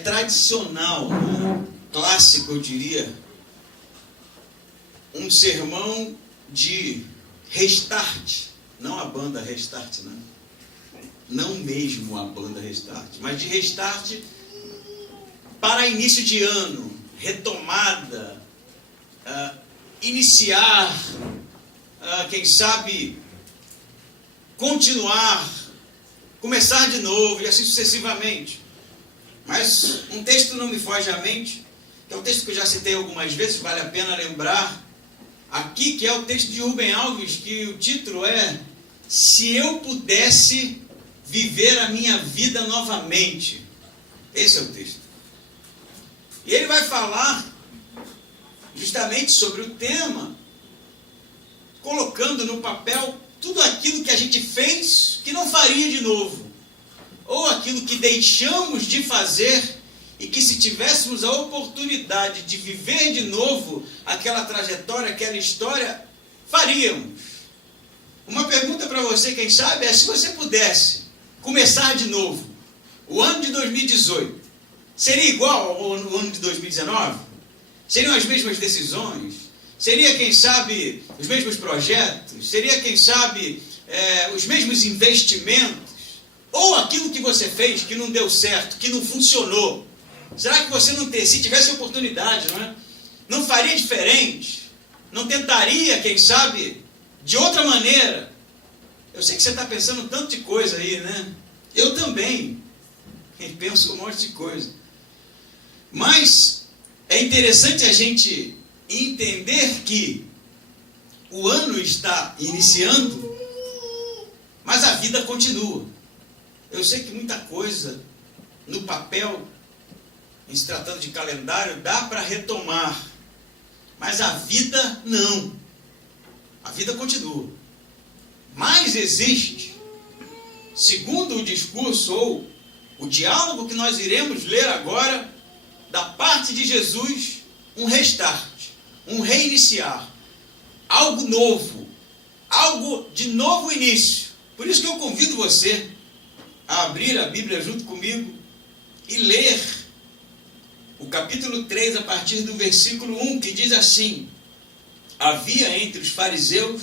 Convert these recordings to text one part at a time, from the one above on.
tradicional, né? Clássico, eu diria, um sermão de restart, não a banda Restart, né? Não mesmo a banda Restart, mas de restart para início de ano, retomada, iniciar, quem sabe continuar, começar de novo e assim sucessivamente. Mas um texto não me foge à mente, que é um texto que eu já citei algumas vezes, vale a pena lembrar aqui, que é o texto de Rubem Alves, que o título é Se Eu Pudesse Viver a Minha Vida Novamente. Esse é o texto. E ele vai falar justamente sobre o tema, colocando no papel tudo aquilo que a gente fez que não faria de novo, ou aquilo que deixamos de fazer e que, se tivéssemos a oportunidade de viver de novo aquela trajetória, aquela história, faríamos. Uma pergunta para você, quem sabe, é: se você pudesse começar de novo o ano de 2018, seria igual ao ano de 2019? Seriam as mesmas decisões? Seria, quem sabe, os mesmos projetos? Seria, quem sabe, os mesmos investimentos? Ou aquilo que você fez que não deu certo, que não funcionou? Será que você se tivesse oportunidade, não faria diferente? Não tentaria, quem sabe, de outra maneira? Eu sei que você está pensando tanto de coisa aí, né? Eu também penso um monte de coisa. Mas é interessante a gente entender que o ano está iniciando, mas a vida continua. Eu sei que muita coisa no papel, em se tratando de calendário, dá para retomar, mas a vida não. A vida continua. Mas existe, segundo o discurso ou o diálogo que nós iremos ler agora, da parte de Jesus, um restart, um reiniciar, algo novo, algo de novo início. Por isso que eu convido você a abrir a Bíblia junto comigo e ler o capítulo 3, a partir do versículo 1, que diz assim: havia entre os fariseus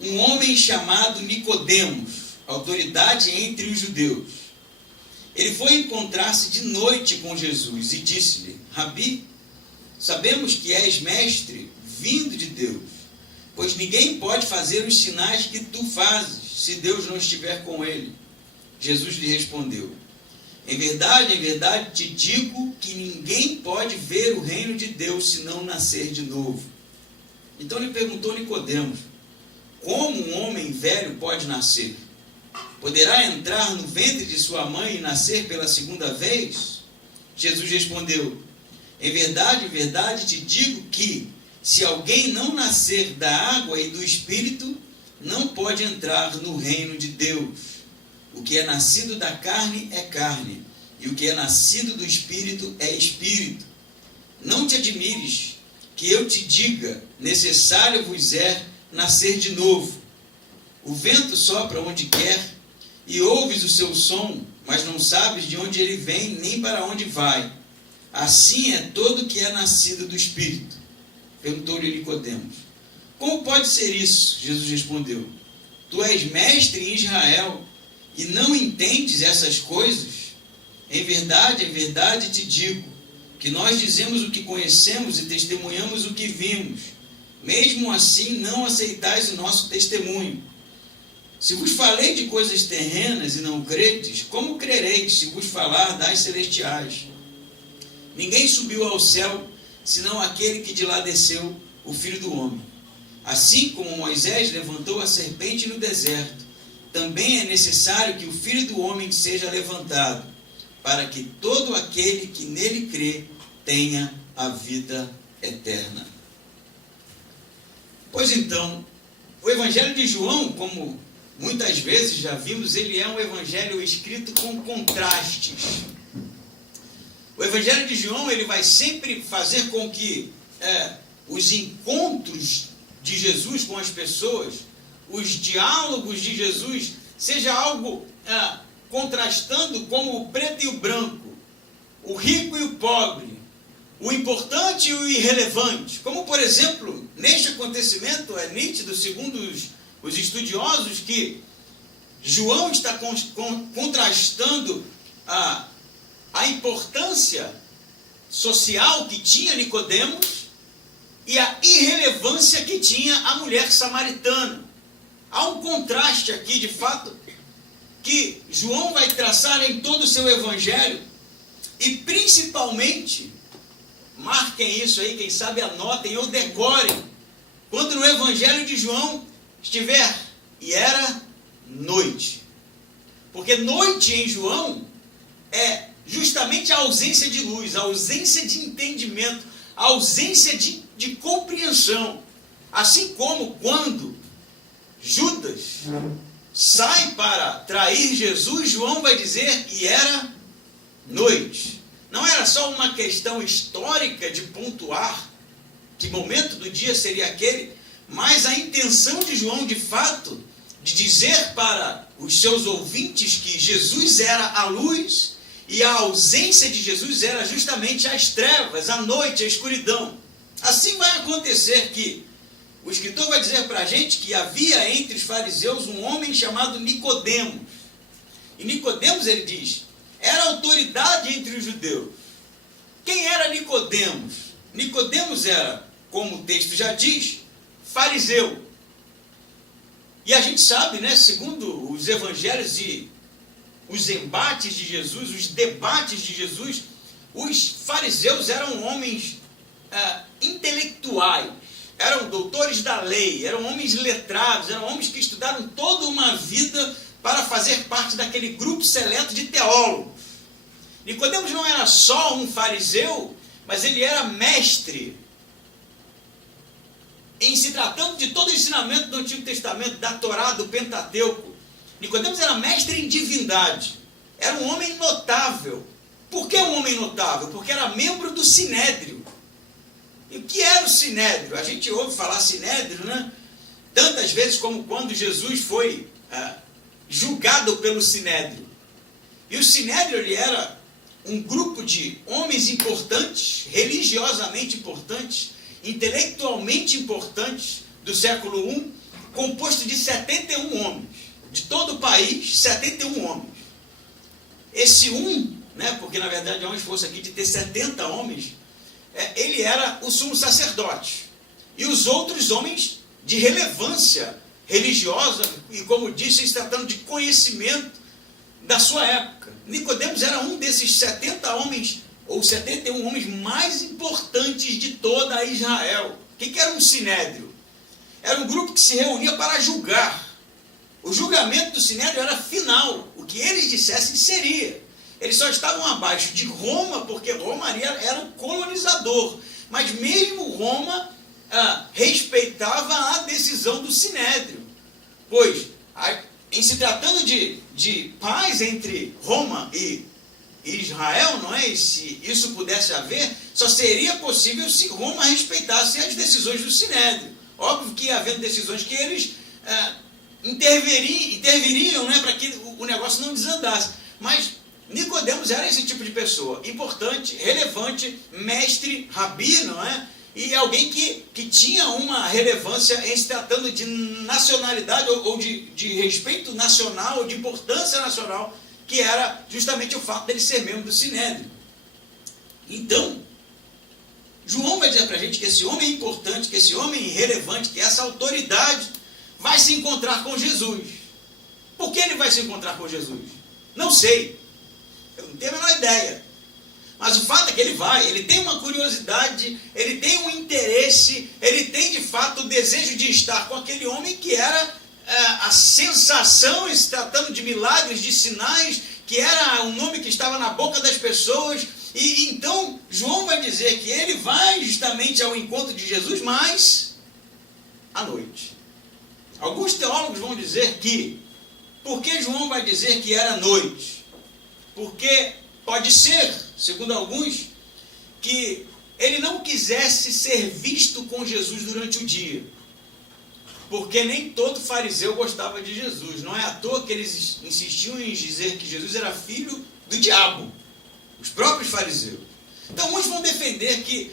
um homem chamado Nicodemos, autoridade entre os judeus. Ele foi encontrar-se de noite com Jesus e disse-lhe: Rabi, sabemos que és mestre vindo de Deus, pois ninguém pode fazer os sinais que tu fazes, se Deus não estiver com ele. Jesus lhe respondeu: em verdade te digo que ninguém pode ver o reino de Deus se não nascer de novo. Então lhe perguntou Nicodemos: como um homem velho pode nascer? Poderá entrar no ventre de sua mãe e nascer pela segunda vez? Jesus respondeu: em verdade te digo que, se alguém não nascer da água e do Espírito, não pode entrar no reino de Deus. O que é nascido da carne é carne, e o que é nascido do Espírito é Espírito. Não te admires que eu te diga: necessário vos é nascer de novo. O vento sopra onde quer, e ouves o seu som, mas não sabes de onde ele vem, nem para onde vai. Assim é todo que é nascido do Espírito. Perguntou-lhe Nicodemos: como pode ser isso? Jesus respondeu: tu és mestre em Israel e não entendes essas coisas? Em verdade te digo que nós dizemos o que conhecemos e testemunhamos o que vimos. Mesmo assim não aceitais o nosso testemunho. Se vos falei de coisas terrenas e não credes, como crereis se vos falar das celestiais? Ninguém subiu ao céu, senão aquele que de lá desceu, o Filho do Homem. Assim como Moisés levantou a serpente no deserto, também é necessário que o Filho do Homem seja levantado, para que todo aquele que nele crê tenha a vida eterna. Pois então, o Evangelho de João, como muitas vezes já vimos, ele é um evangelho escrito com contrastes. O Evangelho de João, ele vai sempre fazer com que os encontros de Jesus com as pessoas, os diálogos de Jesus, seja algo contrastando como o preto e o branco, o rico e o pobre, o importante e o irrelevante. Como, por exemplo, neste acontecimento é nítido, segundo os estudiosos, que João está contrastando a importância social que tinha Nicodemos e a irrelevância que tinha a mulher samaritana. Há um contraste aqui, de fato, que João vai traçar em todo o seu evangelho, e principalmente, marquem isso aí, quem sabe anotem ou decorem, quando no evangelho de João estiver, e era noite. Porque noite em João é justamente a ausência de luz, a ausência de entendimento, a ausência de compreensão. Assim como quando Judas sai para trair Jesus, João vai dizer, e era noite. Não era só uma questão histórica de pontuar que momento do dia seria aquele, mas a intenção de João, de fato, de dizer para os seus ouvintes que Jesus era a luz e a ausência de Jesus era justamente as trevas, a noite, a escuridão. Assim vai acontecer que o escritor vai dizer para a gente que havia entre os fariseus um homem chamado Nicodemos. E Nicodemos, ele diz, era autoridade entre os judeus. Quem era Nicodemos? Nicodemos era, como o texto já diz, fariseu. E a gente sabe, né, segundo os evangelhos e os embates de Jesus, os debates de Jesus, os fariseus eram homens intelectuais, eram doutores da lei, eram homens letrados, eram homens que estudaram toda uma vida para fazer parte daquele grupo seleto de teólogos. Nicodemos não era só um fariseu, mas ele era mestre em se tratando de todo o ensinamento do Antigo Testamento, da Torá, do Pentateuco. Nicodemos era mestre em divindade, era um homem notável. Por que um homem notável? Porque era membro do Sinédrio. E o que era o Sinédrio? A gente ouve falar Sinédrio, né? Tantas vezes como quando Jesus foi julgado pelo Sinédrio. E o Sinédrio, ele era um grupo de homens importantes, religiosamente importantes, intelectualmente importantes do século I, composto de 71 homens. De todo o país, 71 homens. Esse né, porque na verdade há um esforço aqui de ter 70 homens, ele era o sumo sacerdote. E os outros homens de relevância religiosa, e como disse, se tratando de conhecimento da sua época. Nicodemos era um desses 70 homens, ou 71 homens mais importantes de toda Israel. O que era um sinédrio? Era um grupo que se reunia para julgar. O julgamento do sinédrio era final. O que eles dissessem seria. Eles só estavam abaixo de Roma, porque Roma era o colonizador. Mas mesmo Roma respeitava a decisão do sinédrio. Pois, em se tratando de paz entre Roma e Israel, não é? E se isso pudesse haver, só seria possível se Roma respeitasse as decisões do sinédrio. Óbvio que havendo decisões que eles interviriam, né, para que o negócio não desandasse. Mas Nicodemos era esse tipo de pessoa, importante, relevante, mestre, rabi, não é? E alguém que tinha uma relevância em se tratando de nacionalidade ou de respeito nacional, de importância nacional, que era justamente o fato dele ser membro do Sinédrio. Então, João vai dizer para a gente que esse homem importante, que esse homem relevante, que essa autoridade vai se encontrar com Jesus. Por que ele vai se encontrar com Jesus? Não sei. Eu não tenho a menor ideia. Mas o fato é que ele tem uma curiosidade, ele tem um interesse, ele tem de fato o desejo de estar com aquele homem que era a sensação, se tratando de milagres, de sinais, que era um nome que estava na boca das pessoas. E então João vai dizer que ele vai justamente ao encontro de Jesus, mas à noite. Alguns teólogos vão dizer que, por que João vai dizer que era noite? Porque pode ser, segundo alguns, que ele não quisesse ser visto com Jesus durante o dia. Porque nem todo fariseu gostava de Jesus. Não é à toa que eles insistiam em dizer que Jesus era filho do diabo. os próprios fariseus. Então, muitos vão defender que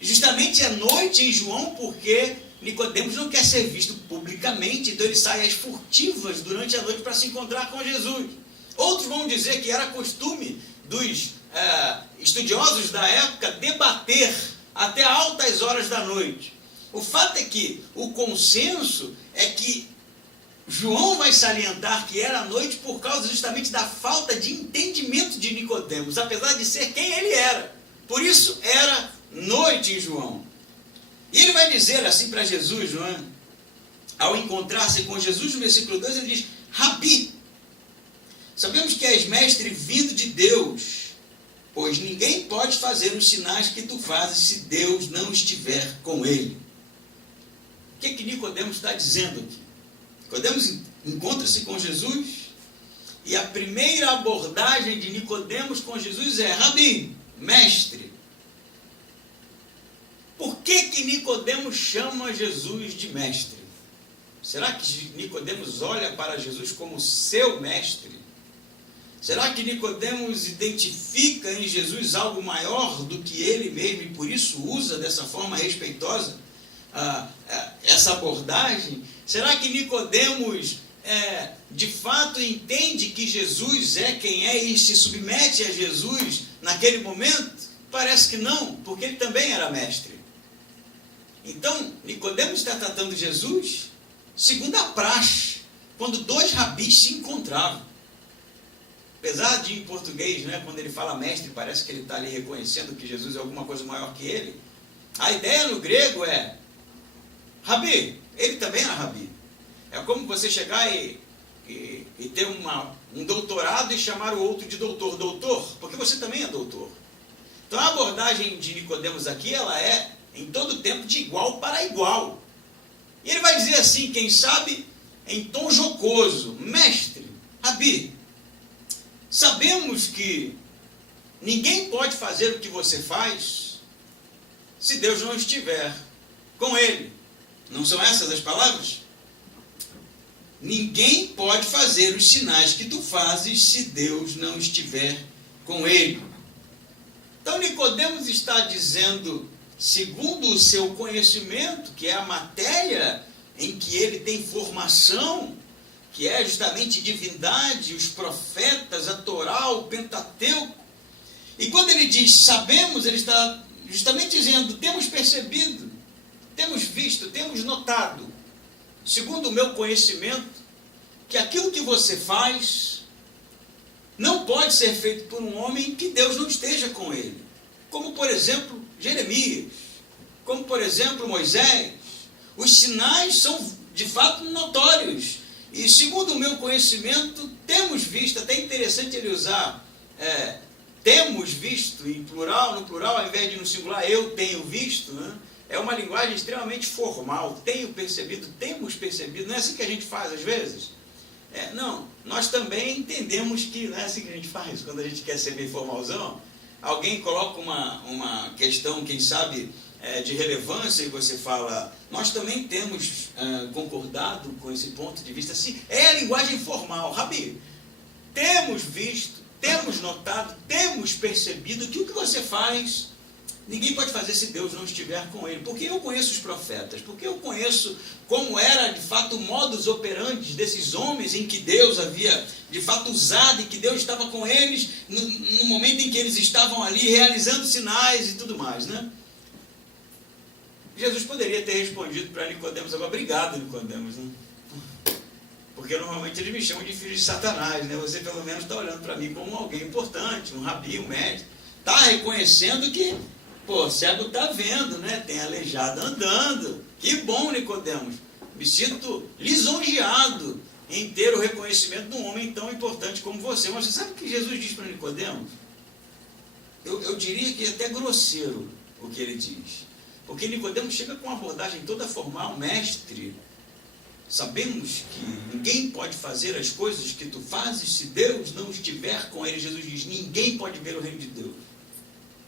justamente é noite em João porque Nicodemos não quer ser visto publicamente, então ele sai às furtivas durante a noite para se encontrar com Jesus. Outros vão dizer que era costume dos estudiosos da época debater até altas horas da noite. O fato é que o consenso é que João vai salientar que era noite por causa justamente da falta de entendimento de Nicodemos, apesar de ser quem ele era. Por isso era noite em João. E ele vai dizer assim para Jesus, não é? Ao encontrar-se com Jesus, no versículo 2, ele diz: Rabi, sabemos que és mestre vindo de Deus, pois ninguém pode fazer os sinais que tu fazes se Deus não estiver com ele. O que Nicodemos está dizendo aqui? Nicodemos encontra-se com Jesus e a primeira abordagem de Nicodemos com Jesus é: Rabi, mestre. Por que Nicodemos chama Jesus de mestre? Será que Nicodemos olha para Jesus como seu mestre? Será que Nicodemos identifica em Jesus algo maior do que ele mesmo e por isso usa dessa forma respeitosa essa abordagem? Será que Nicodemos de fato entende que Jesus é quem é e se submete a Jesus naquele momento? Parece que não, porque ele também era mestre. Então, Nicodemos está tratando Jesus segundo a praxe, quando dois rabis se encontravam. Apesar de em português, né, quando ele fala mestre, parece que ele está ali reconhecendo que Jesus é alguma coisa maior que ele. A ideia no grego é rabi, ele também era rabi. É como você chegar e ter um doutorado e chamar o outro de doutor, porque você também é doutor. Então a abordagem de Nicodemos aqui, ela é em todo tempo de igual para igual. E ele vai dizer assim, quem sabe, em tom jocoso: mestre, rabi, sabemos que ninguém pode fazer o que você faz se Deus não estiver com ele. Não são essas as palavras? Ninguém pode fazer os sinais que tu fazes se Deus não estiver com ele. Então Nicodemos está dizendo, segundo o seu conhecimento, que é a matéria em que ele tem formação, que é justamente divindade, os profetas, a Torá, o Pentateuco. E quando ele diz sabemos, ele está justamente dizendo: temos percebido, temos visto, temos notado, segundo o meu conhecimento, que aquilo que você faz não pode ser feito por um homem que Deus não esteja com ele. Como, por exemplo, Jeremias, como, por exemplo, Moisés. Os sinais são, de fato, notórios. E, segundo o meu conhecimento, temos visto, até interessante ele usar, temos visto, em plural, no plural, ao invés de no singular, eu tenho visto, né? É uma linguagem extremamente formal. Tenho percebido, temos percebido. Não é assim que a gente faz, às vezes? Não, nós também entendemos que não é assim que a gente faz. Quando a gente quer ser bem formalzão, alguém coloca uma questão, quem sabe, de relevância, e você fala: nós também temos concordado com esse ponto de vista. Assim, é a linguagem formal. Rabi, temos visto, temos notado, temos percebido que o que você faz, ninguém pode fazer se Deus não estiver com ele. Porque eu conheço os profetas, porque eu conheço como era de fato o modus operandi desses homens em que Deus havia de fato usado, e que Deus estava com eles no momento em que eles estavam ali realizando sinais e tudo mais, né? Jesus poderia ter respondido para Nicodemos agora: obrigado, Nicodemos, né? Porque normalmente eles me chamam de filho de Satanás, né? Você pelo menos está olhando para mim como alguém importante, um rabi, um mestre. Está reconhecendo que, cego está vendo, né? Tem aleijado andando. Que bom, Nicodemos. Me sinto lisonjeado em ter o reconhecimento de um homem tão importante como você. Mas você sabe o que Jesus diz para Nicodemos? Eu diria que é até grosseiro o que ele diz. Porque Nicodemos chega com uma abordagem toda formal: mestre, sabemos que ninguém pode fazer as coisas que tu fazes se Deus não estiver com ele. Jesus diz: ninguém pode ver o reino de Deus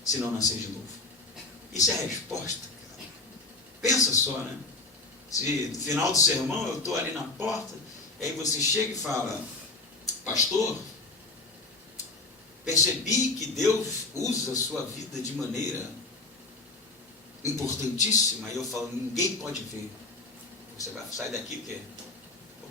se não nascer de novo. Isso é a resposta, cara. Pensa só, né? Se no final do sermão eu estou ali na porta, e aí você chega e fala: pastor, percebi que Deus usa a sua vida de maneira importantíssima, e eu falo, ninguém pode ver. Você vai sair daqui, porque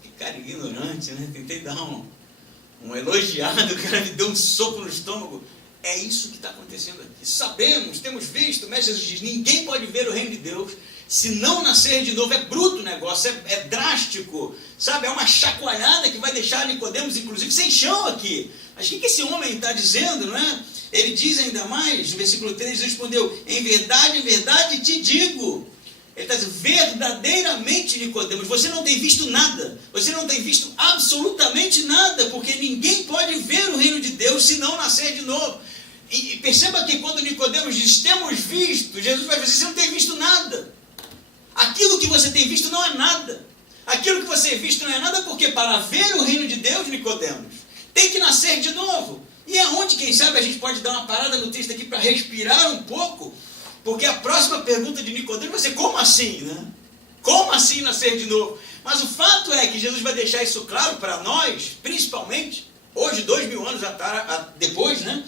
que cara ignorante, né? Tentei dar um elogiado, o cara me deu um soco no estômago. É isso que está acontecendo aqui. Sabemos, temos visto, o mestre Jesus diz, ninguém pode ver o reino de Deus se não nascer de novo. É bruto o negócio, é drástico, sabe? É uma chacoalhada que vai deixar Nicodemos, inclusive, sem chão aqui. Mas o que esse homem está dizendo, não é? Ele diz ainda mais, no versículo 3, respondeu, em verdade te digo. Ele está dizendo, verdadeiramente, Nicodemos, você não tem visto nada, você não tem visto absolutamente nada, porque ninguém pode ver o reino de Deus se não nascer de novo. E perceba que quando Nicodemos diz, temos visto, Jesus vai dizer, você não tem visto nada. Aquilo que você tem visto não é nada. Aquilo que você tem visto não é nada, porque para ver o reino de Deus, Nicodemos, tem que nascer de novo. E é onde, quem sabe, a gente pode dar uma parada no texto aqui para respirar um pouco, porque a próxima pergunta de Nicodemos vai ser, como assim, né? Como assim nascer de novo? Mas o fato é que Jesus vai deixar isso claro para nós, principalmente, hoje, 2000 anos depois, né?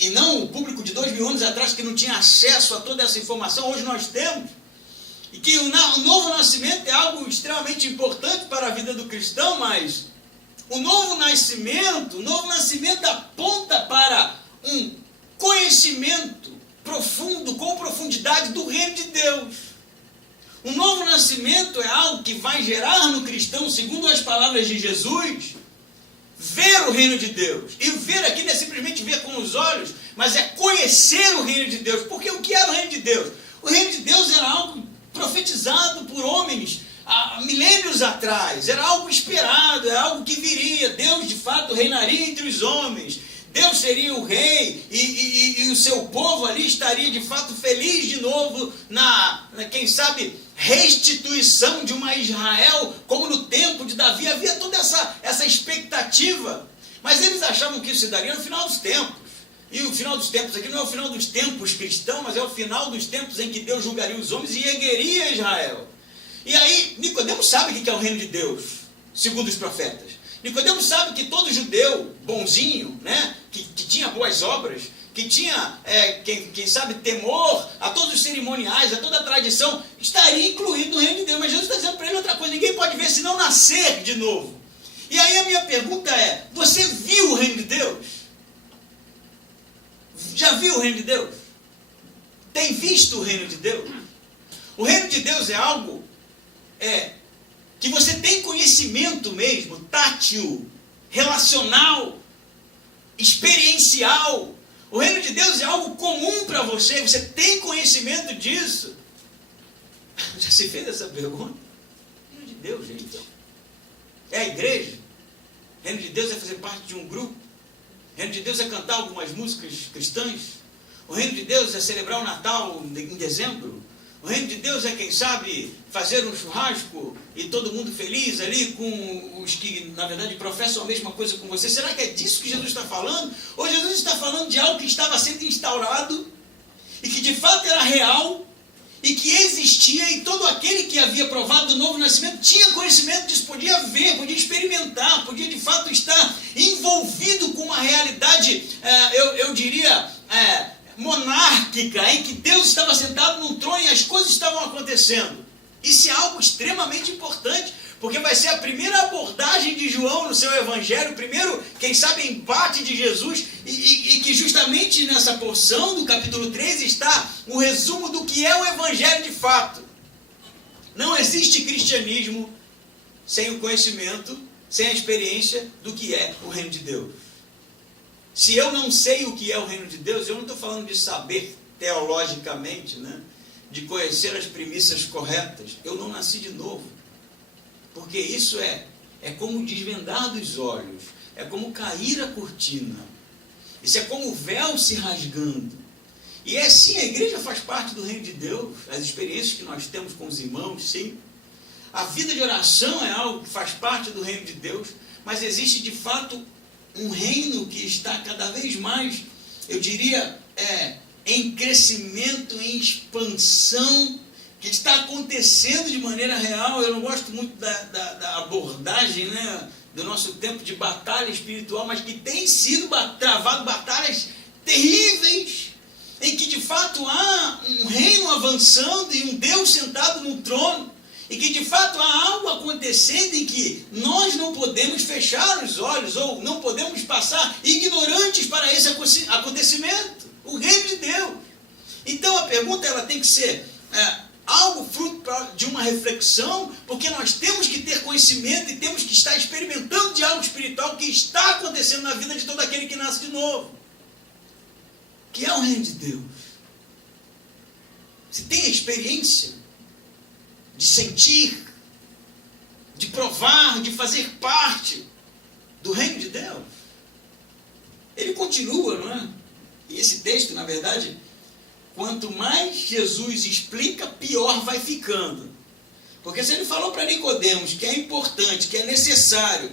E não o público de 2000 anos atrás que não tinha acesso a toda essa informação, hoje nós temos. E que o novo nascimento é algo extremamente importante para a vida do cristão, mas o novo nascimento aponta para um conhecimento profundo, com profundidade do reino de Deus. O novo nascimento é algo que vai gerar no cristão, segundo as palavras de Jesus, ver o reino de Deus. E ver aqui não é simplesmente ver com os olhos, mas é conhecer o reino de Deus. Porque o que era o reino de Deus? O reino de Deus era algo profetizado por homens há milênios atrás, era algo esperado, era algo que viria. Deus de fato reinaria entre os homens, Deus seria o rei e o seu povo ali estaria de fato feliz de novo quem sabe, restituição de uma Israel, como no tempo de Davi. Havia toda essa expectativa, mas eles achavam que isso se daria no final dos tempos. E o final dos tempos aqui não é o final dos tempos cristãos, mas é o final dos tempos em que Deus julgaria os homens e ergueria Israel. E aí, Nicodemos sabe o que é o reino de Deus, segundo os profetas. Nicodemos sabe que todo judeu bonzinho, né, que tinha boas obras, que tinha, quem sabe, temor a todos os cerimoniais, a toda a tradição, estaria incluído no reino de Deus. Mas Jesus está dizendo para ele outra coisa, ninguém pode ver se não nascer de novo. E aí a minha pergunta é, você viu o reino de Deus? Já viu o reino de Deus? Tem visto o reino de Deus? O reino de Deus é algo que você tem conhecimento mesmo, tátil, relacional, experiencial. O reino de Deus é algo comum para você, você tem conhecimento disso. Já se fez essa pergunta? O reino de Deus, gente, é a igreja? O reino de Deus é fazer parte de um grupo? O reino de Deus é cantar algumas músicas cristãs? O reino de Deus é celebrar o Natal em dezembro? O reino de Deus é, quem sabe, fazer um churrasco e todo mundo feliz ali com os que, na verdade, professam a mesma coisa com você? Será que é disso que Jesus está falando? Ou Jesus está falando de algo que estava sendo instaurado e que de fato era real e que existia, e todo aquele que havia provado do novo nascimento tinha conhecimento disso, podia ver, podia experimentar, podia de fato estar envolvido com uma realidade, eu diria, monárquica, em que Deus estava sentado num trono e as coisas estavam acontecendo. Isso é algo extremamente importante, porque vai ser a primeira abordagem de João no seu evangelho, o primeiro, quem sabe, embate de Jesus, e que justamente nessa porção do capítulo 13 está o resumo do que é o evangelho de fato. Não existe cristianismo sem o conhecimento, sem a experiência do que é o reino de Deus. Se eu não sei o que é o reino de Deus, eu não estou falando de saber teologicamente, né? De conhecer as premissas corretas. Eu não nasci de novo. Porque isso é como desvendar dos olhos, é como cair a cortina, isso é como o véu se rasgando. E sim, a igreja faz parte do reino de Deus, as experiências que nós temos com os irmãos, sim. A vida de oração é algo que faz parte do reino de Deus, mas existe de fato um reino que está cada vez mais, eu diria, em crescimento, em expansão, que está acontecendo de maneira real. Eu não gosto muito da abordagem, né, do nosso tempo de batalha espiritual, mas que tem sido travado batalhas terríveis, em que de fato há um reino avançando e um Deus sentado no trono, e que de fato há algo acontecendo em que nós não podemos fechar os olhos, ou não podemos passar ignorantes para esse acontecimento, o reino de Deus. Então a pergunta ela tem que ser algo fruto de uma reflexão, porque nós temos que ter conhecimento e temos que estar experimentando de algo espiritual que está acontecendo na vida de todo aquele que nasce de novo, que é o reino de Deus. Você tem a experiência de sentir, de provar, de fazer parte do reino de Deus. Ele continua, não é? E esse texto, na verdade, quanto mais Jesus explica, pior vai ficando. Porque se ele falou para Nicodemos que é importante, que é necessário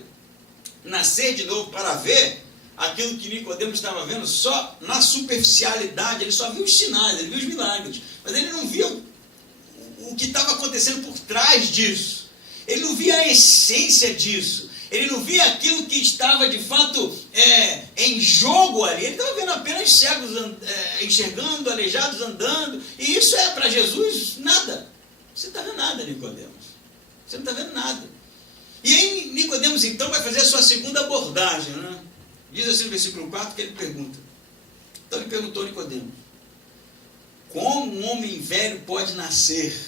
nascer de novo para ver aquilo que Nicodemos estava vendo só na superficialidade, ele só viu os sinais, ele viu os milagres, mas ele não viu o que estava acontecendo por trás disso. Ele não via a essência disso. Ele não via aquilo que estava de fato em jogo ali. Ele estava vendo apenas cegos enxergando, aleijados andando. E isso é para Jesus nada. Você não está vendo nada, Nicodemos. Você não está vendo nada. E aí Nicodemos então vai fazer a sua segunda abordagem, né? Diz assim no versículo 4 que ele pergunta. Então ele perguntou a Nicodemos: como um homem velho pode nascer?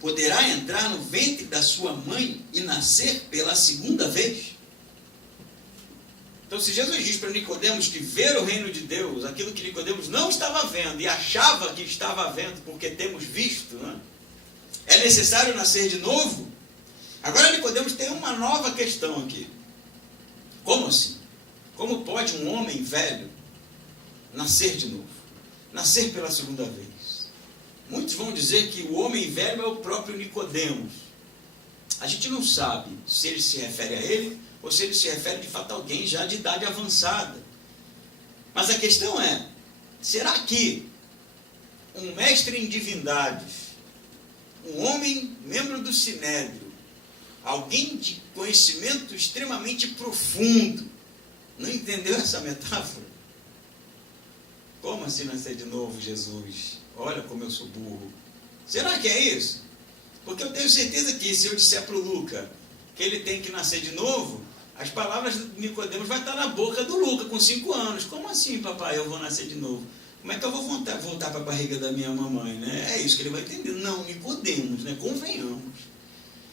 Poderá entrar no ventre da sua mãe e nascer pela segunda vez? Então, se Jesus diz para Nicodemos que ver o reino de Deus, aquilo que Nicodemos não estava vendo e achava que estava vendo, porque temos visto, né? É necessário nascer de novo? Agora Nicodemos tem uma nova questão aqui. Como assim? Como pode um homem velho nascer de novo? Nascer pela segunda vez? Muitos vão dizer que o homem velho é o próprio Nicodemos. A gente não sabe se ele se refere a ele ou se ele se refere de fato a alguém já de idade avançada. Mas a questão é, será que um mestre em divindades, um homem membro do Sinédrio, alguém de conhecimento extremamente profundo, não entendeu essa metáfora? Como assim nascer de novo, Jesus? Olha como eu sou burro. Será que é isso? Porque eu tenho certeza que se eu disser para o Luca que ele tem que nascer de novo, as palavras de Nicodemos vai estar na boca do Luca com 5 anos. Como assim, papai, eu vou nascer de novo? Como é que eu vou voltar para a barriga da minha mamãe, né? É isso que ele vai entender. Não, Nicodemos, né? Convenhamos.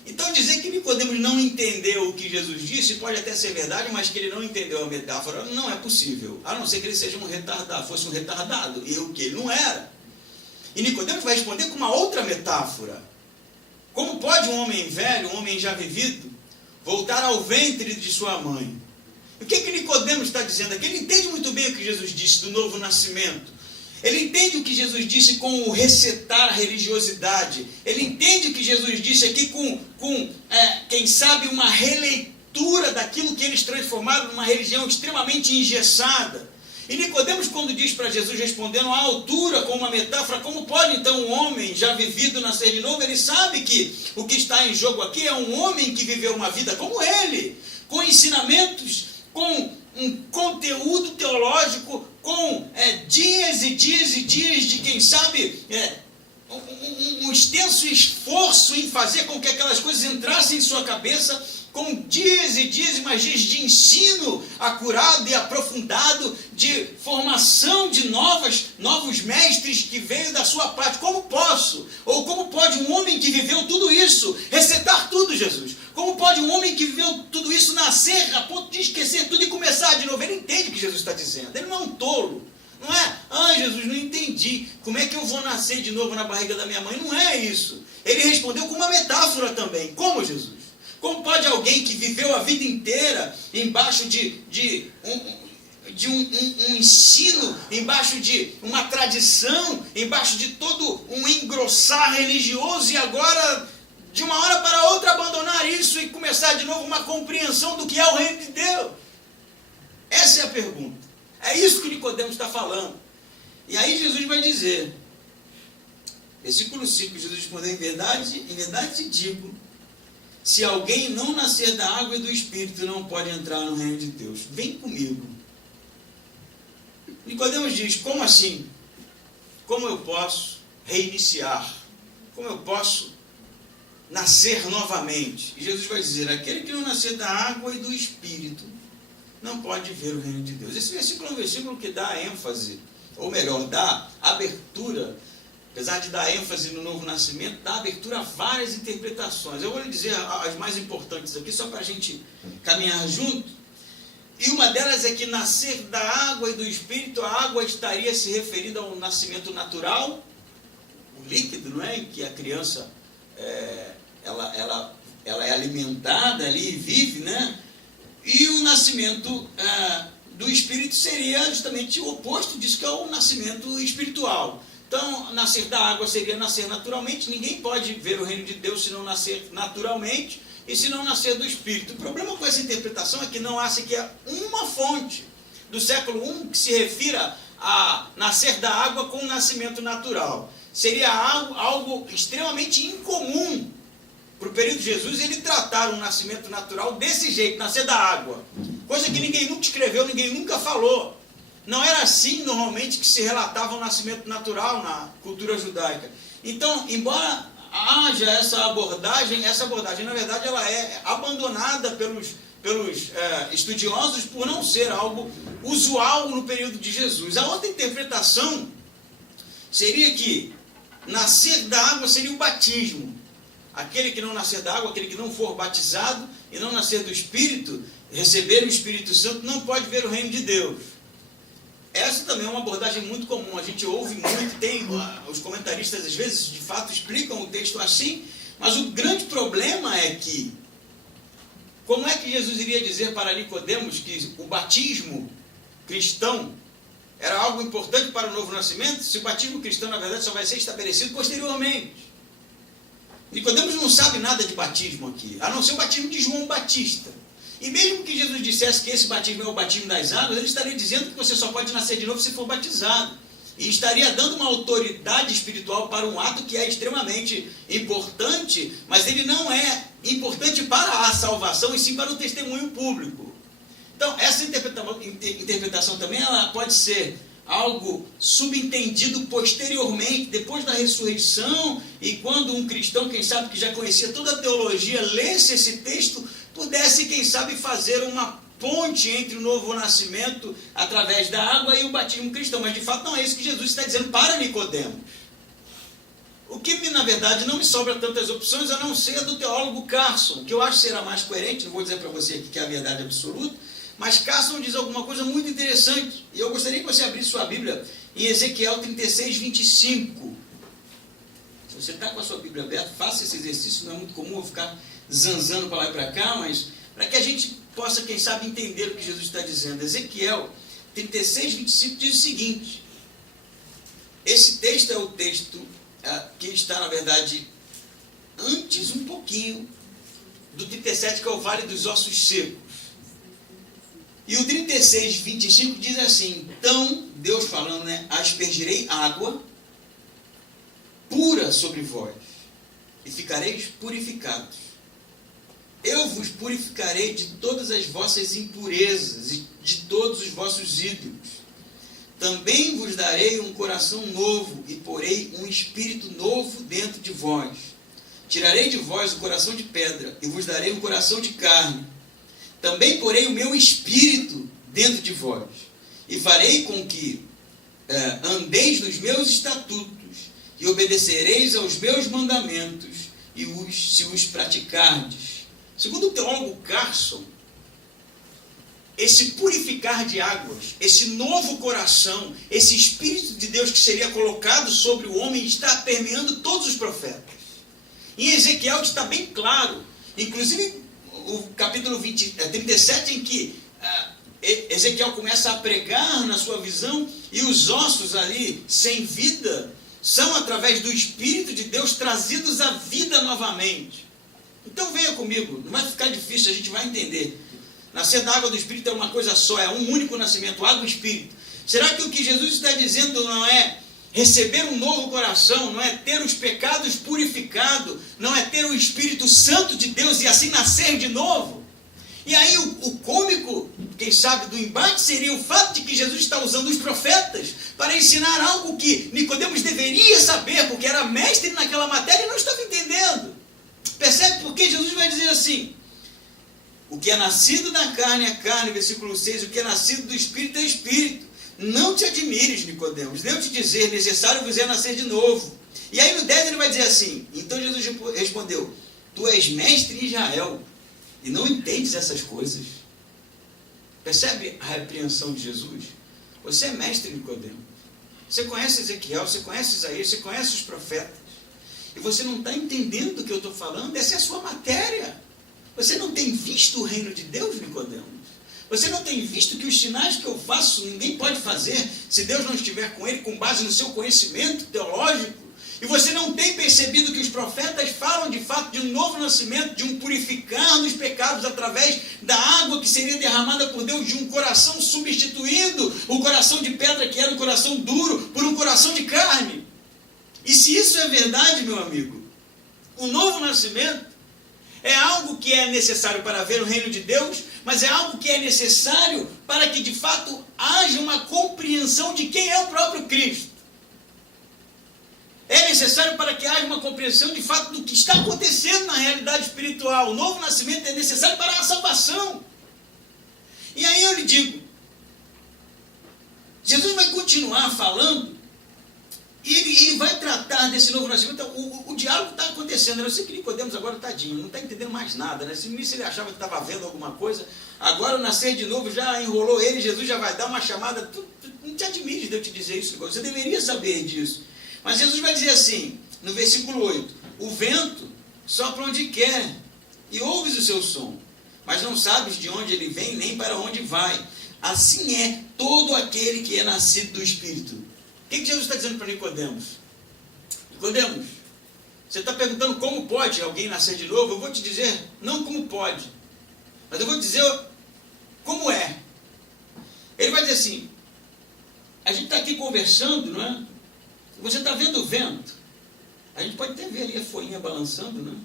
Então dizer que Nicodemos não entendeu o que Jesus disse pode até ser verdade, mas que ele não entendeu a metáfora não é possível. A não ser que ele seja um retardado, fosse um retardado, e o que ele não era. E Nicodemos vai responder com uma outra metáfora. Como pode um homem velho, um homem já vivido, voltar ao ventre de sua mãe? O que Nicodemos está dizendo aqui? Ele entende muito bem o que Jesus disse do novo nascimento. Ele entende o que Jesus disse com o resetar a religiosidade. Ele entende o que Jesus disse aqui com quem sabe, uma releitura daquilo que eles transformaram numa religião extremamente engessada. E Nicodemos, quando diz para Jesus, respondendo à altura, com uma metáfora, como pode então um homem já vivido nascer de novo? Ele sabe que o que está em jogo aqui é um homem que viveu uma vida como ele, com ensinamentos, com um conteúdo teológico, com dias e dias e dias de, quem sabe, um extenso esforço em fazer com que aquelas coisas entrassem em sua cabeça, com dias e dias e mais dias de ensino acurado e aprofundado, de formação de novos mestres que veio da sua parte. Como posso? Ou como pode um homem que viveu tudo isso resetar tudo, Jesus? Como pode um homem que viveu tudo isso nascer a ponto de esquecer tudo e começar de novo? Ele entende o que Jesus está dizendo. Ele não é um tolo. Não é, Jesus, não entendi. Como é que eu vou nascer de novo na barriga da minha mãe? Não é isso. Ele respondeu com uma metáfora também. Como, Jesus? Como pode alguém que viveu a vida inteira embaixo de um ensino, embaixo de uma tradição, embaixo de todo um engrossar religioso e agora, de uma hora para outra, abandonar isso e começar de novo uma compreensão do que é o reino de Deus? Essa é a pergunta. É isso que Nicodemos está falando. E aí Jesus vai dizer, versículo 5, Jesus respondeu: em verdade te digo, se alguém não nascer da água e do Espírito, não pode entrar no reino de Deus. Vem comigo. Nicodemos diz, como assim? Como eu posso reiniciar? Como eu posso nascer novamente? E Jesus vai dizer, aquele que não nascer da água e do Espírito, não pode ver o reino de Deus. Esse versículo é um versículo que dá ênfase, ou melhor, dá abertura, apesar de dar ênfase no novo nascimento, dá abertura a várias interpretações. Eu vou lhe dizer as mais importantes aqui, só para a gente caminhar junto. E uma delas é que nascer da água e do Espírito, a água estaria se referindo ao nascimento natural, o líquido, não é? Em que a criança ela é alimentada ali e vive, né? E o nascimento do Espírito seria justamente o oposto disso, que é o nascimento espiritual. Então, nascer da água seria nascer naturalmente. Ninguém pode ver o reino de Deus se não nascer naturalmente e se não nascer do Espírito. O problema com essa interpretação é que não há sequer uma fonte do século I que se refira a nascer da água com o nascimento natural. Seria algo extremamente incomum para o período de Jesus ele tratar um nascimento natural desse jeito, nascer da água. Coisa que ninguém nunca escreveu, ninguém nunca falou. Não era assim normalmente que se relatava o nascimento natural na cultura judaica. Então, embora haja essa abordagem na verdade ela é abandonada pelos estudiosos por não ser algo usual no período de Jesus. A outra interpretação seria que nascer da água seria o batismo. Aquele que não nascer da água, aquele que não for batizado e não nascer do Espírito, receber o Espírito Santo, não pode ver o reino de Deus. Essa também é uma abordagem muito comum, a gente ouve muito, os comentaristas às vezes de fato explicam o texto assim, mas o grande problema é que, como é que Jesus iria dizer para Nicodemos que o batismo cristão era algo importante para o novo nascimento, se o batismo cristão na verdade só vai ser estabelecido posteriormente? Nicodemos não sabe nada de batismo aqui, a não ser o batismo de João Batista. E mesmo que Jesus dissesse que esse batismo é o batismo das águas, ele estaria dizendo que você só pode nascer de novo se for batizado. E estaria dando uma autoridade espiritual para um ato que é extremamente importante, mas ele não é importante para a salvação, e sim para o testemunho público. Então, essa interpretação também ela pode ser algo subentendido posteriormente, depois da ressurreição, e quando um cristão, quem sabe que já conhecia toda a teologia, lesse esse texto, pudesse, quem sabe, fazer uma ponte entre o novo nascimento através da água e o batismo cristão. Mas de fato não é isso que Jesus está dizendo para Nicodemos. O que na verdade não me sobra tantas opções a não ser a do teólogo Carson, que eu acho que será mais coerente. Não vou dizer para você aqui que é a verdade absoluta, mas Carson diz alguma coisa muito interessante, e eu gostaria que você abrisse sua Bíblia em Ezequiel 36, 25. Se você está com a sua Bíblia aberta, faça esse exercício, não é muito comum eu ficar zanzando para lá e para cá, mas para que a gente possa, quem sabe, entender o que Jesus está dizendo. Ezequiel 36, 25 diz o seguinte, esse texto é o texto que está, na verdade, antes um pouquinho do 37, que é o Vale dos Ossos Secos. E o 36, 25 diz assim, então, Deus falando, né, aspergirei água pura sobre vós, e ficareis purificados. Eu vos purificarei de todas as vossas impurezas e de todos os vossos ídolos. Também vos darei um coração novo e porei um espírito novo dentro de vós. Tirarei de vós o coração de pedra e vos darei um coração de carne. Também porei o meu espírito dentro de vós e farei com que andeis nos meus estatutos e obedecereis aos meus mandamentos e se os praticardes. Segundo o teólogo Carson, esse purificar de águas, esse novo coração, esse Espírito de Deus que seria colocado sobre o homem está permeando todos os profetas. Em Ezequiel está bem claro, inclusive o capítulo 37, em que Ezequiel começa a pregar na sua visão, e os ossos ali sem vida são através do Espírito de Deus trazidos à vida novamente. Então venha comigo, não vai ficar difícil, a gente vai entender. Nascer da água do Espírito é uma coisa só, é um único nascimento, água e Espírito. Será que o que Jesus está dizendo não é Receber um novo coração não é ter os pecados purificados, não é ter o Espírito Santo de Deus e assim nascer de novo. E aí o cômico, quem sabe, do embate seria o fato de que Jesus está usando os profetas para ensinar algo que Nicodemos deveria saber, porque era mestre naquela matéria e não estava entendendo. Percebe por que Jesus vai dizer assim? O que é nascido da carne é carne, versículo 6, o que é nascido do Espírito é Espírito. Não te admires, Nicodemos, devo te dizer, necessário vos é nascer de novo. E aí no 10 ele vai dizer assim, então Jesus respondeu, tu és mestre em Israel, e não entendes essas coisas. Percebe a repreensão de Jesus? Você é mestre, Nicodemos. Você conhece Ezequiel, você conhece Isaías, você conhece os profetas. E você não está entendendo o que eu estou falando, essa é a sua matéria. Você não tem visto o reino de Deus, Nicodemos? Você não tem visto que os sinais que eu faço ninguém pode fazer se Deus não estiver com ele, com base no seu conhecimento teológico? E você não tem percebido que os profetas falam de fato de um novo nascimento, de um purificar dos pecados através da água que seria derramada por Deus, de um coração substituindo o coração de pedra que era um coração duro por um coração de carne? E se isso é verdade, meu amigo, o novo nascimento é algo que é necessário para ver o reino de Deus, mas é algo que é necessário para que de fato haja uma compreensão de quem é o próprio Cristo. É necessário para que haja uma compreensão de fato do que está acontecendo na realidade espiritual. O novo nascimento é necessário para a salvação. E aí eu lhe digo, Jesus vai continuar falando, e ele vai tratar desse novo nascimento. O diálogo está acontecendo. Eu sei que Nicodemos agora, tadinho, não está entendendo mais nada, né? Se no início ele achava que estava vendo alguma coisa, agora o nascer de novo já enrolou ele, Jesus já vai dar uma chamada. Tu não te admires de eu te dizer isso, Nicodemos. Você deveria saber disso. Mas Jesus vai dizer assim, no versículo 8, o vento sopra onde quer, e ouves o seu som, mas não sabes de onde ele vem, nem para onde vai. Assim é todo aquele que é nascido do Espírito. O que Jesus está dizendo para Nicodemos? Nicodemos, você está perguntando como pode alguém nascer de novo? Eu vou te dizer, não como pode, mas eu vou dizer como é. Ele vai dizer assim, a gente está aqui conversando, não é? Você está vendo o vento? A gente pode até ver ali a folhinha balançando, né?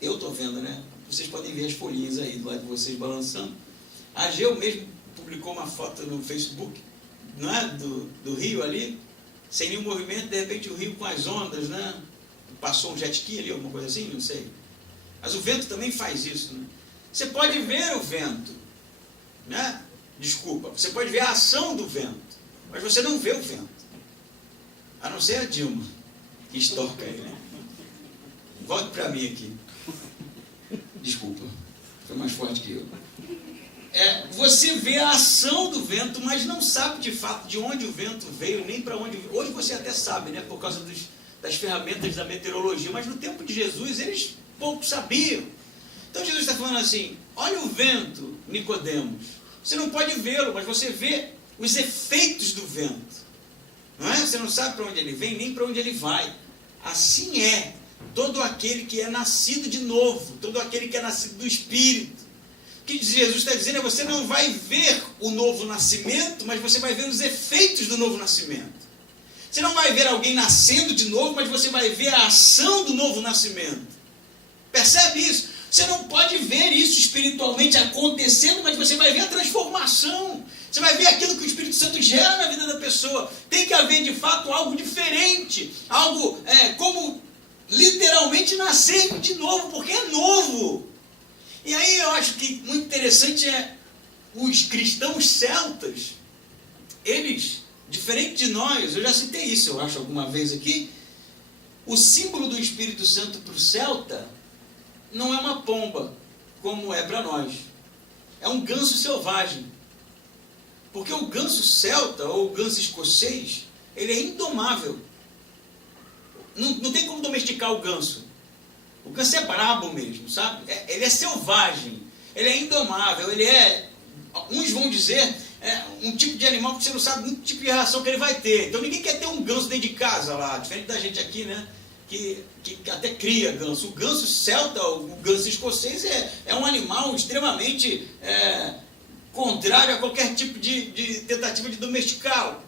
Eu estou vendo, né? Vocês podem ver as folhinhas aí do lado de vocês balançando. A Geu mesmo publicou uma foto no Facebook, não é? Do rio ali, sem nenhum movimento, de repente o rio com as ondas, né? Passou um jet ski ali, alguma coisa assim, não sei. Mas o vento também faz isso, né? Você pode ver o vento, né? Desculpa, você pode ver a ação do vento, mas você não vê o vento. A não ser a Dilma, que estorca ele. Volte para mim aqui. Desculpa, foi mais forte que eu. Você vê a ação do vento, mas não sabe de fato de onde o vento veio, nem para onde veio. Hoje você até sabe, né, por causa das ferramentas da meteorologia, mas no tempo de Jesus eles pouco sabiam. Então Jesus está falando assim, olha o vento, Nicodemos. Você não pode vê-lo, mas você vê os efeitos do vento. Não é? Você não sabe para onde ele vem, nem para onde ele vai. Assim é todo aquele que é nascido de novo, todo aquele que é nascido do Espírito. O que Jesus está dizendo é que você não vai ver o novo nascimento, mas você vai ver os efeitos do novo nascimento. Você não vai ver alguém nascendo de novo, mas você vai ver a ação do novo nascimento. Percebe isso? Você não pode ver isso espiritualmente acontecendo, mas você vai ver a transformação. Você vai ver aquilo que o Espírito Santo gera na vida da pessoa. Tem que haver de fato algo diferente, algo como literalmente nascer de novo, porque é novo. E aí eu acho que muito interessante os cristãos celtas, eles, diferente de nós, eu já citei isso, eu acho, alguma vez aqui, o símbolo do Espírito Santo para o celta não é uma pomba, como é para nós. É um ganso selvagem. Porque o ganso celta, ou o ganso escocês, ele é indomável. Não tem como domesticar o ganso. O ganso é brabo mesmo, sabe? Ele é selvagem, ele é indomável, ele é, uns vão dizer, um tipo de animal que você não sabe nem que tipo de reação que ele vai ter. Então ninguém quer ter um ganso dentro de casa lá, diferente da gente aqui, né? Que até cria ganso. O ganso celta, o ganso escocês é um animal extremamente contrário a qualquer tipo de tentativa de domesticá-lo.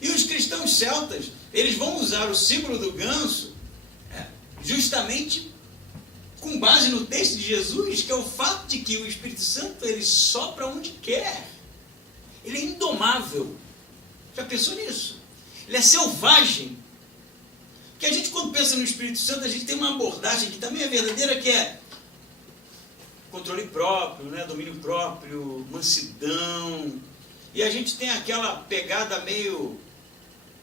E os cristãos celtas, eles vão usar o símbolo do ganso justamente com base no texto de Jesus, que é o fato de que o Espírito Santo, ele sopra onde quer. Ele é indomável. Já pensou nisso? Ele é selvagem. Que a gente, quando pensa no Espírito Santo, a gente tem uma abordagem que também é verdadeira, que é controle próprio, né? Domínio próprio, mansidão. E a gente tem aquela pegada meio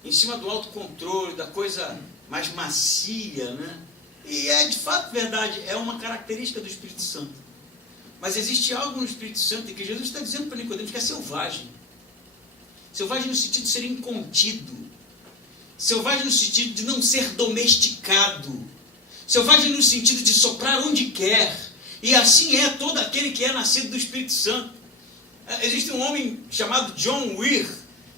em cima do autocontrole, da coisa mais macia, né? E é de fato verdade, é uma característica do Espírito Santo. Mas existe algo no Espírito Santo que Jesus está dizendo para Nicodemos que é selvagem. Selvagem no sentido de ser incontido. Selvagem no sentido de não ser domesticado. Selvagem no sentido de soprar onde quer. E assim é todo aquele que é nascido do Espírito Santo. Existe um homem chamado John Weir.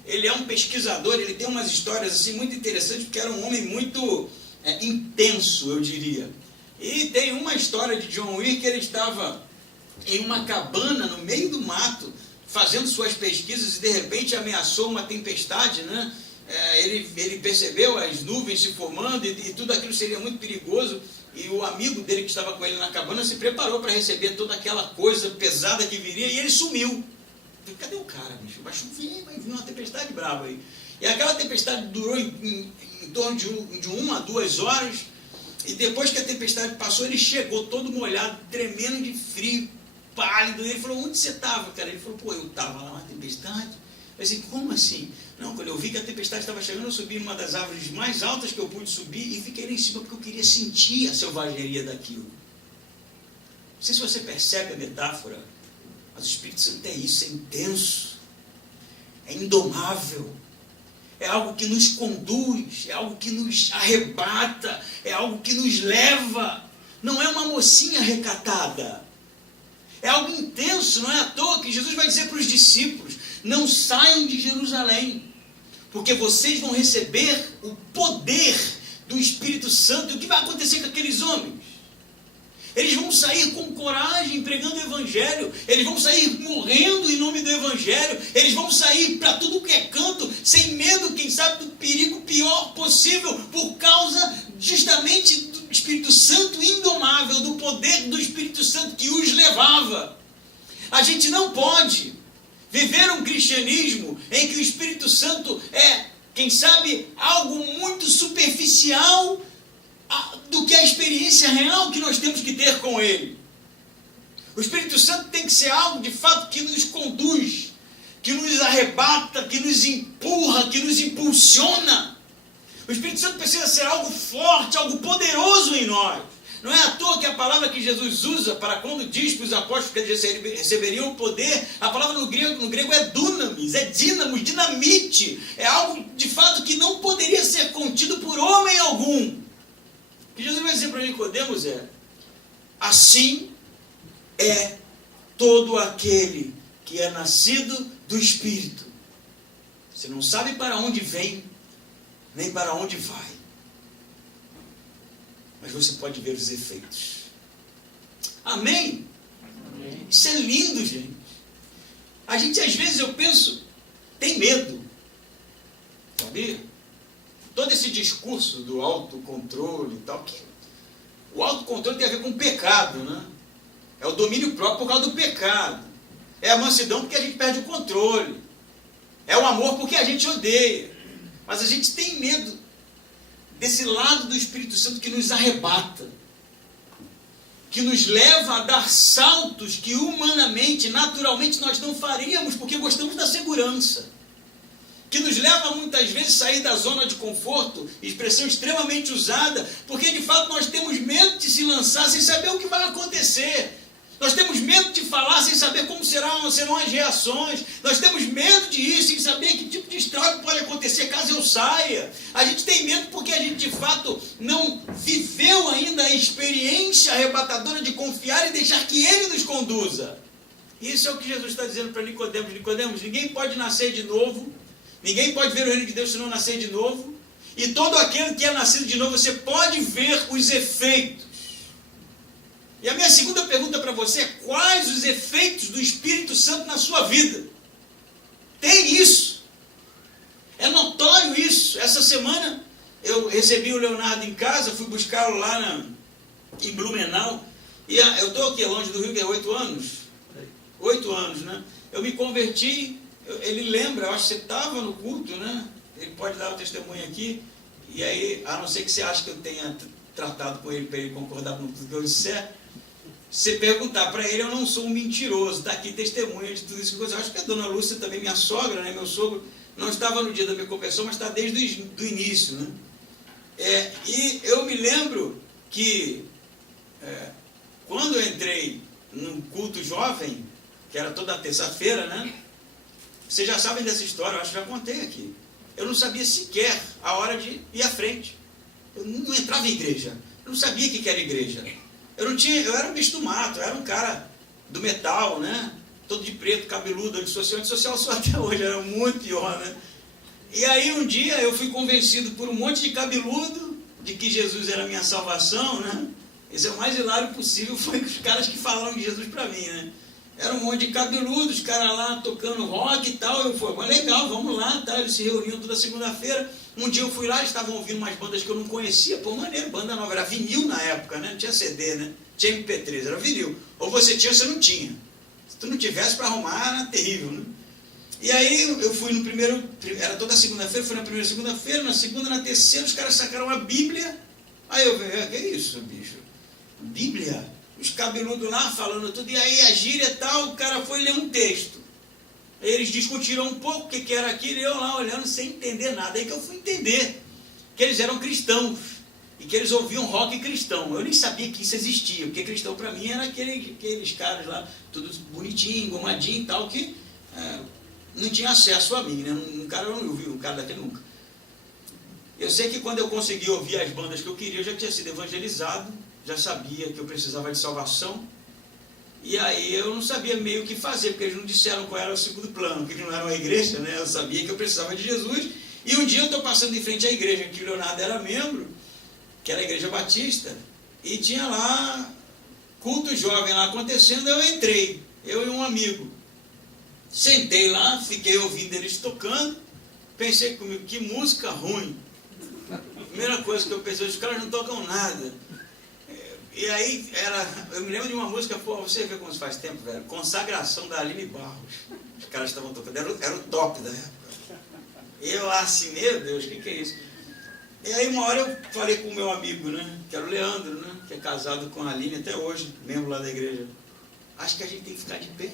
Ele é um pesquisador, ele tem umas histórias assim muito interessantes, porque era um homem muito intenso, eu diria. E tem uma história de John Weir que ele estava em uma cabana no meio do mato, fazendo suas pesquisas, e de repente ameaçou uma tempestade, né? Ele percebeu as nuvens se formando e tudo aquilo seria muito perigoso, e o amigo dele que estava com ele na cabana se preparou para receber toda aquela coisa pesada que viria, e ele sumiu. Cadê o cara, bicho? Vai chover, vai vir uma tempestade brava aí. E aquela tempestade durou em torno de 1 a 2 horas, e depois que a tempestade passou, ele chegou todo molhado, tremendo de frio, pálido. E ele falou: onde você estava, cara? Ele falou: pô, eu estava lá na tempestade. Eu disse: como assim? Não, quando eu vi que a tempestade estava chegando, eu subi numa das árvores mais altas que eu pude subir e fiquei lá em cima porque eu queria sentir a selvageria daquilo. Não sei se você percebe a metáfora, mas o Espírito Santo é isso, é intenso, é indomável, é algo que nos conduz, é algo que nos arrebata, é algo que nos leva. Não é uma mocinha recatada, é algo intenso. Não é à toa que Jesus vai dizer para os discípulos: não saiam de Jerusalém, porque vocês vão receber o poder do Espírito Santo. E o que vai acontecer com aqueles homens? Eles vão sair com coragem, pregando o Evangelho. Eles vão sair morrendo em nome do Evangelho. Eles vão sair para tudo que é canto, sem medo, quem sabe, do perigo pior possível, por causa justamente do Espírito Santo indomável, do poder do Espírito Santo que os levava. A gente não pode viver um cristianismo em que o Espírito Santo é, quem sabe, algo muito superficial do que a experiência real que nós temos que ter com Ele. O Espírito Santo tem que ser algo de fato que nos conduz, que nos arrebata, que nos empurra, que nos impulsiona. O Espírito Santo precisa ser algo forte, algo poderoso em nós. Não é à toa que a palavra que Jesus usa para quando diz para os apóstolos que eles receberiam o poder, a palavra no grego é dunamis, é dínamos, dinamite. É algo de fato que não poderia ser contido por homem algum. O que Jesus vai dizer para Nicodemos é: assim é todo aquele que é nascido do Espírito. Você não sabe para onde vem, nem para onde vai, mas você pode ver os efeitos. Amém? Amém. Isso é lindo, gente. A gente, às vezes, eu penso, tem medo. Sabia? Todo esse discurso do autocontrole e tal, que o autocontrole tem a ver com o pecado, né? É o domínio próprio por causa do pecado. É a mansidão porque a gente perde o controle. É o amor porque a gente odeia. Mas a gente tem medo desse lado do Espírito Santo que nos arrebata, que nos leva a dar saltos que humanamente, naturalmente nós não faríamos, porque gostamos da segurança, que nos leva muitas vezes a sair da zona de conforto, expressão extremamente usada, porque de fato nós temos medo de se lançar sem saber o que vai acontecer. Nós temos medo de falar sem saber como serão as reações. Nós temos medo de ir sem saber que tipo de estrago pode acontecer caso eu saia. A gente tem medo porque a gente de fato não viveu ainda a experiência arrebatadora de confiar e deixar que Ele nos conduza. Isso é o que Jesus está dizendo para Nicodemos. Nicodemos, ninguém pode nascer de novo. Ninguém pode ver o reino de Deus se não nascer de novo. E todo aquele que é nascido de novo, você pode ver os efeitos. E a minha segunda pergunta para você é: quais os efeitos do Espírito Santo na sua vida? Tem isso. É notório isso. Essa semana eu recebi o Leonardo em casa, fui buscá-lo lá em Blumenau. E eu estou aqui longe do Rio, que é 8 anos. 8 anos, né? Eu me converti, ele lembra, eu acho que você estava no culto, né? Ele pode dar o testemunho aqui. E aí, a não ser que você ache que eu tenha tratado com ele para ele concordar com tudo que eu disser, se perguntar para ele, eu não sou um mentiroso, está aqui testemunha de tudo isso que eu acho que a dona Lúcia também, minha sogra, né, meu sogro, não estava no dia da minha conversão, mas está desde o início, né? E eu me lembro que quando eu entrei num culto jovem, que era toda terça-feira, né? Vocês já sabem dessa história, eu acho que já contei aqui. Eu não sabia sequer a hora de ir à frente. Eu não entrava em igreja. Eu não sabia o que era igreja. Eu era um bicho do mato, eu era um cara do metal, né? Todo de preto, cabeludo, antissocial sou até hoje, era muito pior, né? E aí um dia eu fui convencido por um monte de cabeludo de que Jesus era a minha salvação, né? Esse é o mais hilário possível, foi os caras que falaram de Jesus para mim, né? Era um monte de cabeludos, os caras lá tocando rock e tal. Eu falei, mas legal, vamos lá, tá? Eles se reuniam toda segunda-feira. Um dia eu fui lá, eles estavam ouvindo umas bandas que eu não conhecia. Pô, maneiro, banda nova, era vinil na época, né? Não tinha CD, né? Tinha MP3, era vinil. Ou você tinha ou você não tinha. Se tu não tivesse para arrumar, era terrível, né? E aí eu fui no primeiro, era toda segunda-feira, fui na primeira segunda-feira, na segunda, na terceira, os caras sacaram a Bíblia. Aí eu falei, que é isso, bicho? Bíblia? Os cabeludos lá falando tudo, e aí a gíria e tal, o cara foi ler um texto. Aí eles discutiram um pouco o que era aquilo, e eu lá olhando sem entender nada. Aí que eu fui entender que eles eram cristãos, e que eles ouviam rock cristão. Eu nem sabia que isso existia, porque cristão para mim era aqueles caras lá, tudo bonitinho, engomadinho e tal, que não tinha acesso a mim, né? Um cara eu não vi, um cara daquele nunca. Eu sei que quando eu consegui ouvir as bandas que eu queria, eu já tinha sido evangelizado, já sabia que eu precisava de salvação, e aí eu não sabia meio o que fazer, porque eles não disseram qual era o segundo plano, que eles não eram a igreja, né? Eu sabia que eu precisava de Jesus, e um dia eu estou passando em frente à igreja, que o Leonardo era membro, que era a igreja batista, e tinha lá culto jovem lá acontecendo, eu entrei, eu e um amigo, sentei lá, fiquei ouvindo eles tocando, pensei comigo, que música ruim. Primeira coisa que eu pensei, os caras não tocam nada. E aí, eu me lembro de uma música, pô, você vê como se faz tempo, velho, Consagração da Aline Barros. Os caras estavam tocando, era o top da época. E eu assim, meu Deus, o que é isso? E aí uma hora eu falei com o meu amigo, né, que era o Leandro, né, que é casado com a Aline até hoje, membro lá da igreja. Acho que a gente tem que ficar de pé.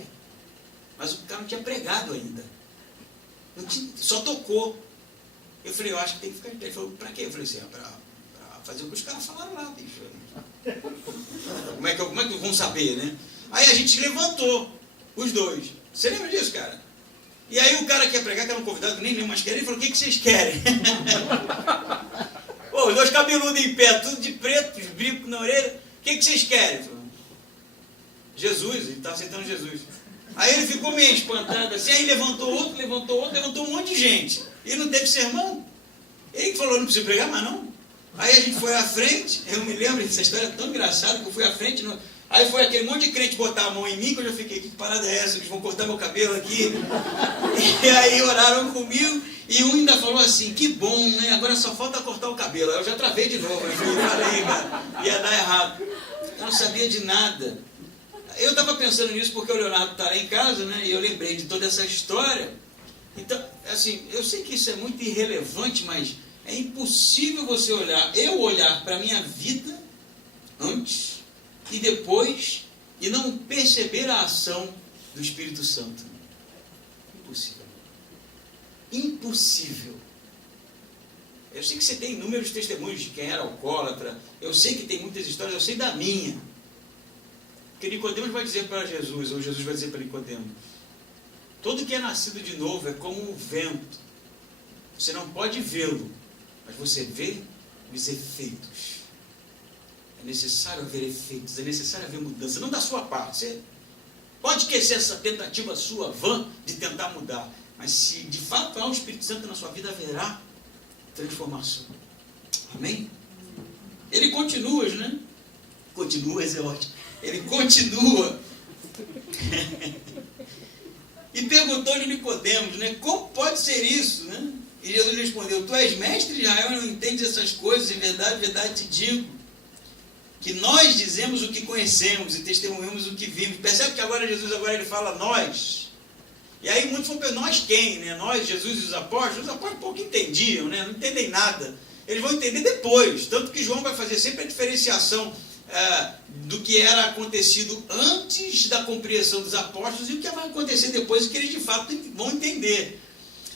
Mas o cara não tinha pregado ainda. Só tocou. Eu falei, eu acho que tem que ficar de pé. Ele falou, pra quê? Eu falei assim, pra fazer o que os caras falaram lá, bicho. Como é que vão saber, né? Aí a gente levantou, os dois. Você lembra disso, cara? E aí o cara que ia pregar, que era um convidado que nem mais queria, ele falou, o que vocês querem? Pô, os dois cabeludos em pé, tudo de preto, os brincos na orelha. O que vocês querem? Falou, Jesus, ele está aceitando Jesus. Aí ele ficou meio espantado assim, aí levantou outro, levantou um monte de gente. E não teve sermão. Ele que falou, não precisa pregar mais não. Aí a gente foi à frente, eu me lembro dessa história tão engraçada, que eu fui à frente, aí foi aquele monte de crente botar a mão em mim, que eu já fiquei, que parada é essa? Eles vão cortar meu cabelo aqui. E aí oraram comigo, e um ainda falou assim, que bom, né? Agora só falta cortar o cabelo. Aí eu já travei de novo, eu falei, cara, ia dar errado. Eu não sabia de nada. Eu estava pensando nisso porque o Leonardo está lá em casa, né? E eu lembrei de toda essa história. Então, assim, eu sei que isso é muito irrelevante, mas é impossível você olhar para a minha vida antes e depois e não perceber a ação do Espírito Santo. Impossível. Impossível. Eu sei que você tem inúmeros testemunhos de quem era alcoólatra, eu sei que tem muitas histórias, eu sei da minha. Porque Nicodemos vai dizer para Jesus, ou Jesus vai dizer para Nicodemos, todo que é nascido de novo é como o vento. Você não pode vê-lo, mas você vê os efeitos. É necessário haver efeitos, é necessário haver mudança, não da sua parte. Você pode esquecer essa tentativa sua, vã, de tentar mudar. Mas se de fato há o Espírito Santo na sua vida, haverá transformação. Amém? Ele continua, né? Continua, é ótimo. Ele continua. E perguntou-lhe Nicodemos, né? Como pode ser isso, né? E Jesus respondeu: tu és mestre de Israel e não entendes essas coisas? Em verdade, verdade te digo, que nós dizemos o que conhecemos e testemunhamos o que vimos. Percebe que agora Jesus ele fala nós. E aí muitos vão perguntar, nós quem? Né? Nós, Jesus e os apóstolos pouco entendiam, né? Não entendem nada. Eles vão entender depois. Tanto que João vai fazer sempre a diferenciação do que era acontecido antes da compreensão dos apóstolos e o que vai acontecer depois, que eles de fato vão entender.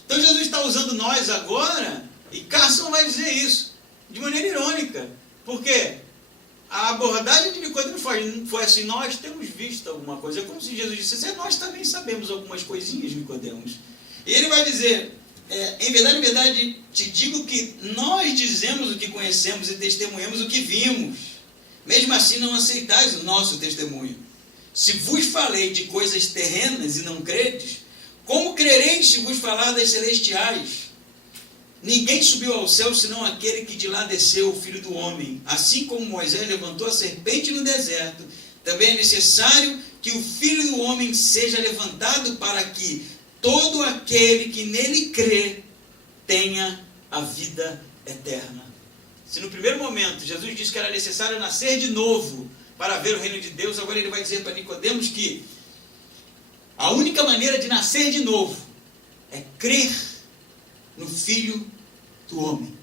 Então Jesus está usando nós agora, e Carson vai dizer isso, de maneira irônica. Por quê? A abordagem de Nicodemos foi assim: nós temos visto alguma coisa. É como se Jesus dissesse: nós também sabemos algumas coisinhas, Nicodemos. E ele vai dizer: em verdade te digo que nós dizemos o que conhecemos e testemunhamos o que vimos. Mesmo assim não aceitais o nosso testemunho. Se vos falei de coisas terrenas e não credes, como crereis se vos falar das celestiais? Ninguém subiu ao céu senão aquele que de lá desceu, o Filho do Homem. Assim como Moisés levantou a serpente no deserto, também é necessário que o Filho do Homem seja levantado, para que todo aquele que nele crê tenha a vida eterna. Se no primeiro momento Jesus disse que era necessário nascer de novo para ver o reino de Deus, agora ele vai dizer para Nicodemos que a única maneira de nascer de novo é crer no Filho do Homem.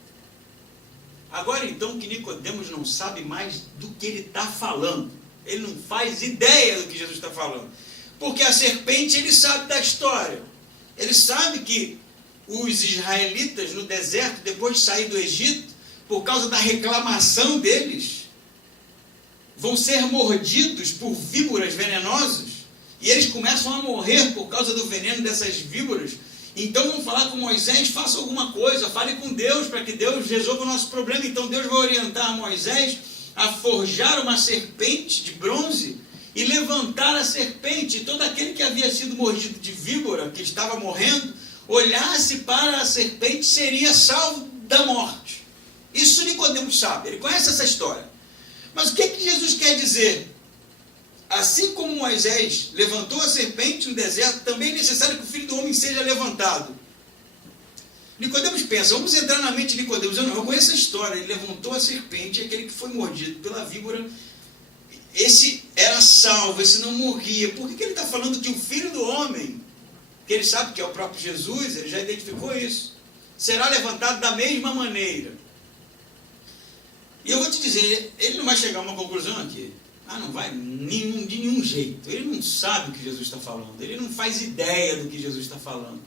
Agora então que Nicodemos não sabe mais do que ele está falando. Ele não faz ideia do que Jesus está falando. Porque a serpente, ele sabe da história. Ele sabe que os israelitas no deserto, depois de sair do Egito, por causa da reclamação deles, vão ser mordidos por víboras venenosas. E eles começam a morrer por causa do veneno dessas víboras. Então vão falar com Moisés: faça alguma coisa, fale com Deus para que Deus resolva o nosso problema. Então Deus vai orientar Moisés a forjar uma serpente de bronze e levantar a serpente. Todo aquele que havia sido mordido de víbora, que estava morrendo, olhasse para a serpente, seria salvo da morte. Isso Nicodemos sabe, ele conhece essa história. Mas o que Jesus quer dizer? Assim como Moisés levantou a serpente no deserto, também é necessário que o Filho do Homem seja levantado. Nicodemos pensa: vamos entrar na mente de Nicodemos. Eu conheço a história. Ele levantou a serpente, aquele que foi mordido pela víbora, esse era salvo, esse não morria. Por que ele está falando que o Filho do Homem, que ele sabe que é o próprio Jesus, ele já identificou isso, será levantado da mesma maneira? E eu vou te dizer, ele não vai chegar a uma conclusão aqui. Não vai de nenhum jeito. Ele não sabe o que Jesus está falando. Ele não faz ideia do que Jesus está falando.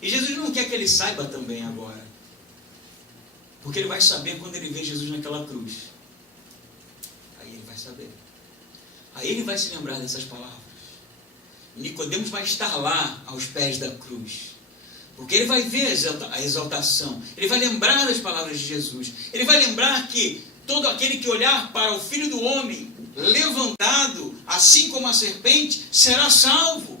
E Jesus não quer que ele saiba também agora. Porque ele vai saber quando ele vê Jesus naquela cruz. Aí ele vai saber. Aí ele vai se lembrar dessas palavras. E Nicodemos vai estar lá aos pés da cruz. Porque ele vai ver a exaltação. Ele vai lembrar das palavras de Jesus. Ele vai lembrar que todo aquele que olhar para o Filho do Homem levantado, assim como a serpente, será salvo.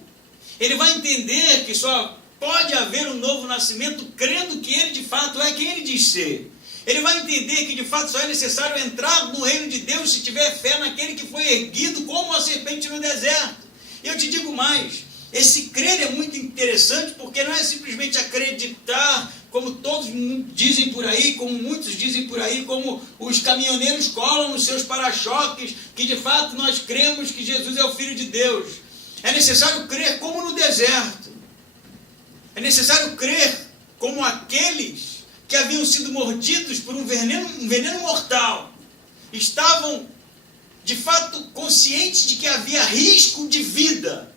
Ele vai entender que só pode haver um novo nascimento crendo que ele de fato é quem ele diz ser. Ele vai entender que de fato só é necessário entrar no reino de Deus se tiver fé naquele que foi erguido como a serpente no deserto. E eu te digo mais, esse crer é muito interessante, porque não é simplesmente acreditar, como todos dizem por aí, como muitos dizem por aí, como os caminhoneiros colam nos seus para-choques, que de fato nós cremos que Jesus é o Filho de Deus. É necessário crer como no deserto. É necessário crer como aqueles que haviam sido mordidos por um veneno mortal. Estavam, de fato, conscientes de que havia risco de vida.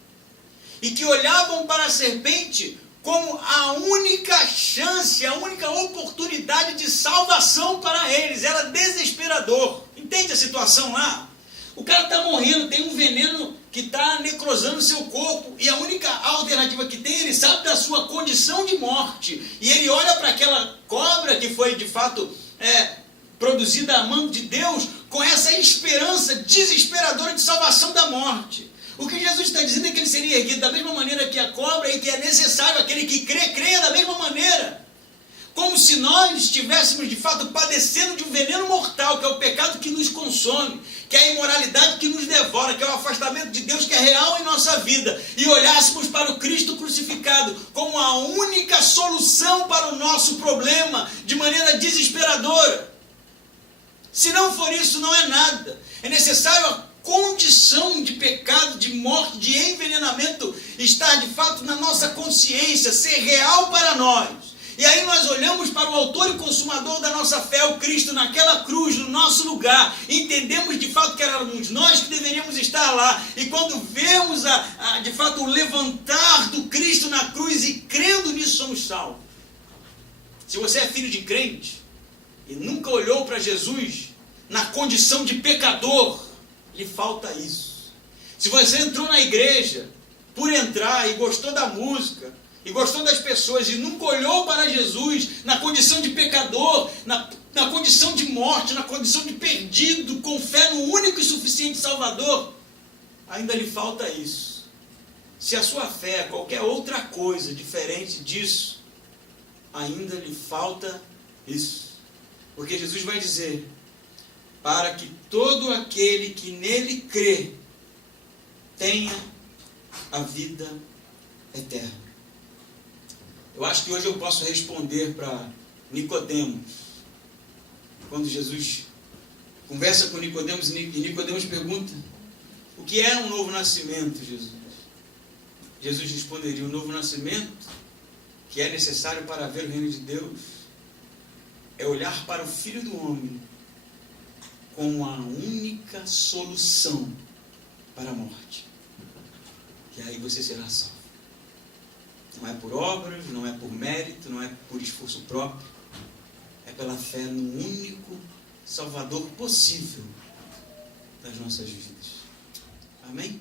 E que olhavam para a serpente como a única chance, a única oportunidade de salvação para eles. Era desesperador. Entende a situação lá? O cara está morrendo, tem um veneno que está necrosando o seu corpo, e a única alternativa que tem, ele sabe da sua condição de morte, e ele olha para aquela cobra que foi de fato produzida a mão de Deus, com essa esperança desesperadora de salvação da morte. O que Jesus está dizendo é que ele seria erguido da mesma maneira que a cobra, e que é necessário aquele que crê, creia da mesma maneira. como se nós estivéssemos de fato padecendo de um veneno mortal, que é o pecado que nos consome, que é a imoralidade que nos devora, que é o afastamento de Deus que é real em nossa vida, e olhássemos para o Cristo crucificado como a única solução para o nosso problema, de maneira desesperadora. Se não for isso, não é nada. É necessário a condição de pecado, de morte, de envenenamento estar de fato na nossa consciência, ser real para nós. E aí nós olhamos para o autor e consumador da nossa fé, o Cristo, naquela cruz, no nosso lugar. Entendemos de fato que éramos nós que deveríamos estar lá. E quando vemos de fato o levantar do Cristo na cruz e crendo nisso, somos salvos. Se você é filho de crente e nunca olhou para Jesus na condição de pecador, lhe falta isso. Se você entrou na igreja por entrar e gostou da música, e gostou das pessoas e nunca olhou para Jesus na condição de pecador, na condição de morte, na condição de perdido, com fé no único e suficiente Salvador, ainda lhe falta isso. Se a sua fé é qualquer outra coisa diferente disso, ainda lhe falta isso. Porque Jesus vai dizer, para que todo aquele que nele crê tenha a vida eterna. Eu acho que hoje eu posso responder para Nicodemos. Quando Jesus conversa com Nicodemos e Nicodemos pergunta, o que é um novo nascimento, Jesus? Jesus responderia, o novo nascimento, que é necessário para ver o reino de Deus, é olhar para o Filho do Homem como a única solução para a morte. E aí você será salvo. Não é por obras, não é por mérito, não é por esforço próprio. É pela fé no único Salvador possível das nossas vidas. Amém?